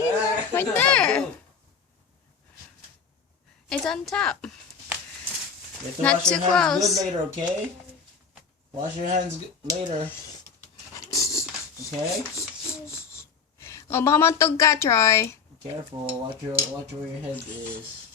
Right there. It's on top. You have to Not wash your too hands close. good later, okay? Wash your hands later. Okay? Oh, baka matug ka, Troy. Careful. Watch where your head is.